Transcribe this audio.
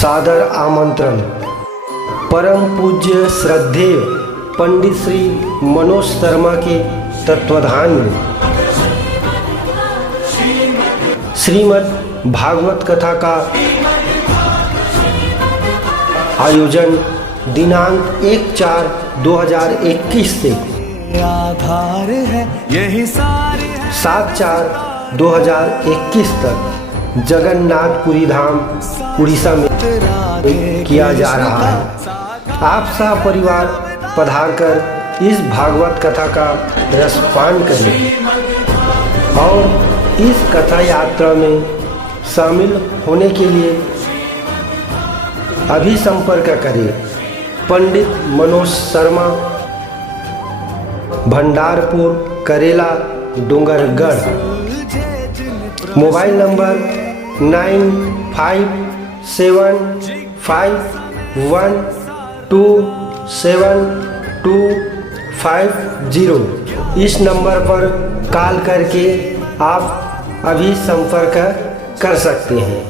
सादर आमंत्रण परम पूज्य श्रद्धेय पंडित श्री मनोज शर्मा के तत्वाधान में श्रीमद् भागवत कथा का आयोजन दिनांक 1/4/2021 से आधार है यही सारे 7/4/2021 तक जगन्नाथपुरी धाम उड़ीसा में किया जा रहा है। आप सब परिवार पधार कर इस भागवत कथा का रसपान करें और इस कथा यात्रा में शामिल होने के लिए अभी संपर्क करें पंडित मनोज शर्मा, भंडारपुर, करेला, डूंगरगढ़। Mobile number 957151272250। इस नंबर पर कॉल करके आप अभी संपर्क कर सकते हैं।